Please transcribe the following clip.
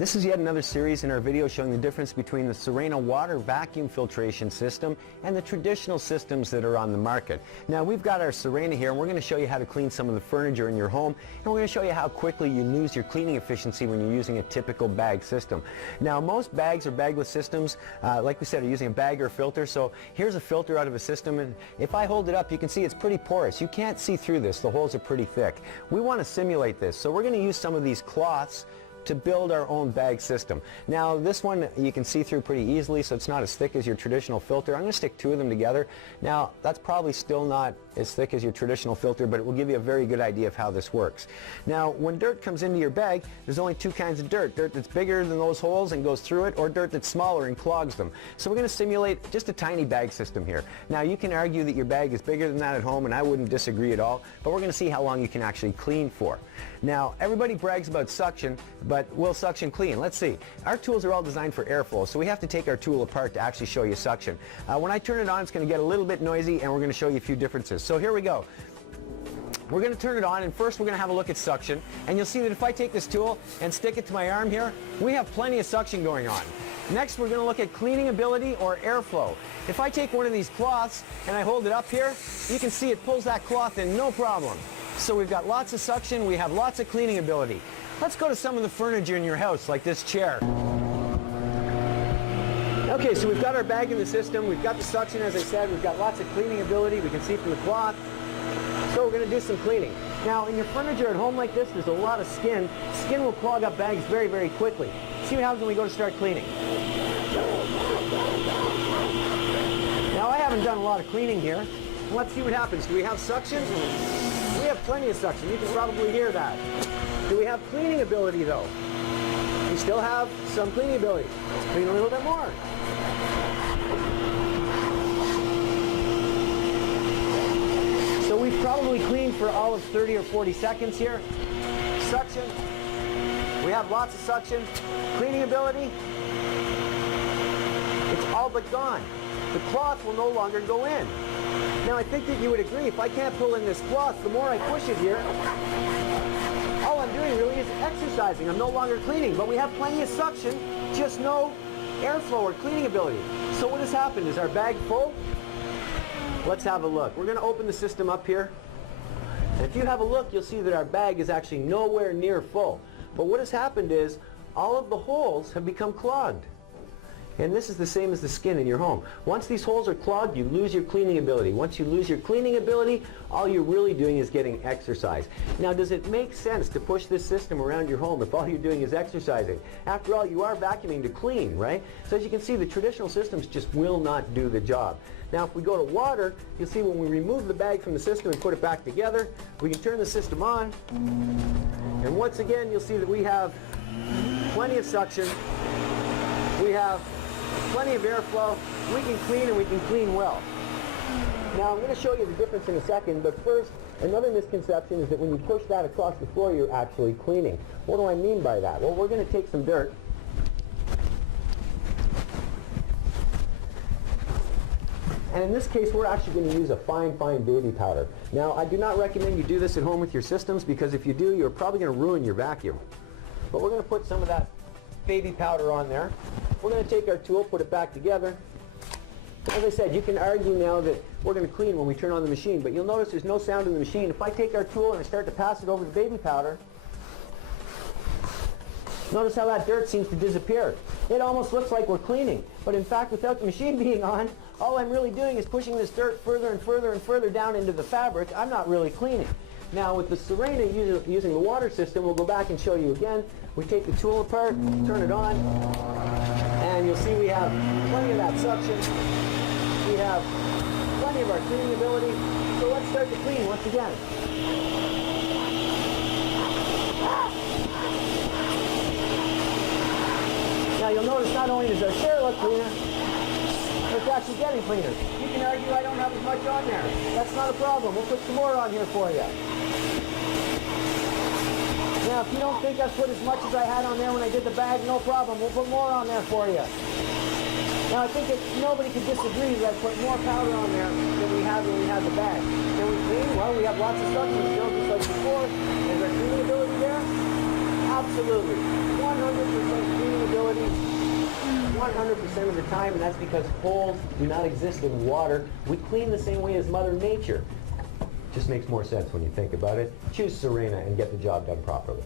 This is yet another series in our video showing the difference between the Sirena water vacuum filtration system and the traditional systems that are on the market. Now we've got our Sirena here and we're going to show you how to clean some of the furniture in your home, and we're going to show you how quickly you lose your cleaning efficiency when you're using a typical bag system. Now most bags or bagless systems, like we said, are using a bag or a filter. So here's a filter out of a system, and if I hold it up you can see it's pretty porous. You can't see through this. The holes are pretty thick. We want to simulate this, so we're going to use some of these cloths to build our own bag system. Now this one you can see through pretty easily, so it's not as thick as your traditional filter. I'm going to stick two of them together. Now that's probably still not as thick as your traditional filter, but it will give you a very good idea of how this works. Now when dirt comes into your bag, there's only two kinds of dirt. Dirt that's bigger than those holes and goes through it, or dirt that's smaller and clogs them. So we're going to simulate just a tiny bag system here. Now you can argue that your bag is bigger than that at home, and I wouldn't disagree at all, but we're going to see how long you can actually clean for. Now everybody brags about suction, but will suction clean? Let's see. Our tools are all designed for airflow, so we have to take our tool apart to actually show you suction. When I turn it on, it's going to get a little bit noisy, and we're going to show you a few differences. So here we go. We're going to turn it on, and first we're going to have a look at suction, and you'll see that if I take this tool and stick it to my arm here, we have plenty of suction going on. Next we're going to look at cleaning ability or airflow. If I take one of these cloths and I hold it up here, you can see it pulls that cloth in no problem. So we've got lots of suction, we have lots of cleaning ability. Let's go to some of the furniture in your house, like this chair. Okay, so we've got our bag in the system, we've got the suction, as I said, we've got lots of cleaning ability, we can see from the cloth. So we're going to do some cleaning. Now in your furniture at home like this, there's a lot of skin. Skin will clog up bags very, very quickly. See what happens when we go to start cleaning. Now I haven't done a lot of cleaning here. Let's see what happens. Do we have suction? We have plenty of suction. You can probably hear that. Do we have cleaning ability though? We still have some cleaning ability. Let's clean a little bit more. So we've probably cleaned for all of 30 or 40 seconds here. Suction. We have lots of suction. Cleaning ability. It's all but gone. The cloth will no longer go in. Now I think that you would agree, if I can't pull in this cloth, the more I push it here, all I'm doing really is exercising. I'm no longer cleaning, but we have plenty of suction, just no airflow or cleaning ability. So what has happened? Is our bag full? Let's have a look. We're going to open the system up here. And if you have a look, you'll see that our bag is actually nowhere near full. But what has happened is all of the holes have become clogged. And this is the same as the skin in your home. Once these holes are clogged, you lose your cleaning ability. Once you lose your cleaning ability, all you're really doing is getting exercise. Now, does it make sense to push this system around your home if all you're doing is exercising? After all, you are vacuuming to clean, right? So as you can see, the traditional systems just will not do the job. Now, if we go to water, you'll see when we remove the bag from the system and put it back together, we can turn the system on. And once again, you'll see that we have plenty of suction. We have plenty of airflow. We can clean, and we can clean well. Now I'm going to show you the difference in a second, but first, another misconception is that when you push that across the floor, you're actually cleaning. What do I mean by that? Well, we're going to take some dirt. And in this case, we're actually going to use a fine, fine baby powder. Now, I do not recommend you do this at home with your systems, because if you do, you're probably going to ruin your vacuum. But we're going to put some of that baby powder on there. We're going to take our tool, put it back together. As I said, you can argue now that we're going to clean when we turn on the machine, but you'll notice there's no sound in the machine. If I take our tool and I start to pass it over the baby powder, notice how that dirt seems to disappear. It almost looks like we're cleaning, but in fact, without the machine being on, all I'm really doing is pushing this dirt further and further and further down into the fabric. I'm not really cleaning. Now with the Sirena using the water system, we'll go back and show you again. We take the tool apart, turn it on, and you'll see we have plenty of that suction. We have plenty of our cleaning ability. So let's start to clean once again. Now you'll notice not only does our chair look cleaner, but it's actually getting cleaner. You can argue I don't have as much on there. That's not a problem. We'll put some more on here for you. Now, if you don't think I've put as much as I had on there when I did the bag, no problem. We'll put more on there for you. Now, I think that nobody can disagree that I put more powder on there than we had when we had the bag. Can we clean? Well, we have lots of suction still, just like before. Is our cleaning ability there? Absolutely. 100% 100% of the time, and that's because holes do not exist in water. We clean the same way as Mother Nature. Just makes more sense when you think about it. Choose Sirena and get the job done properly.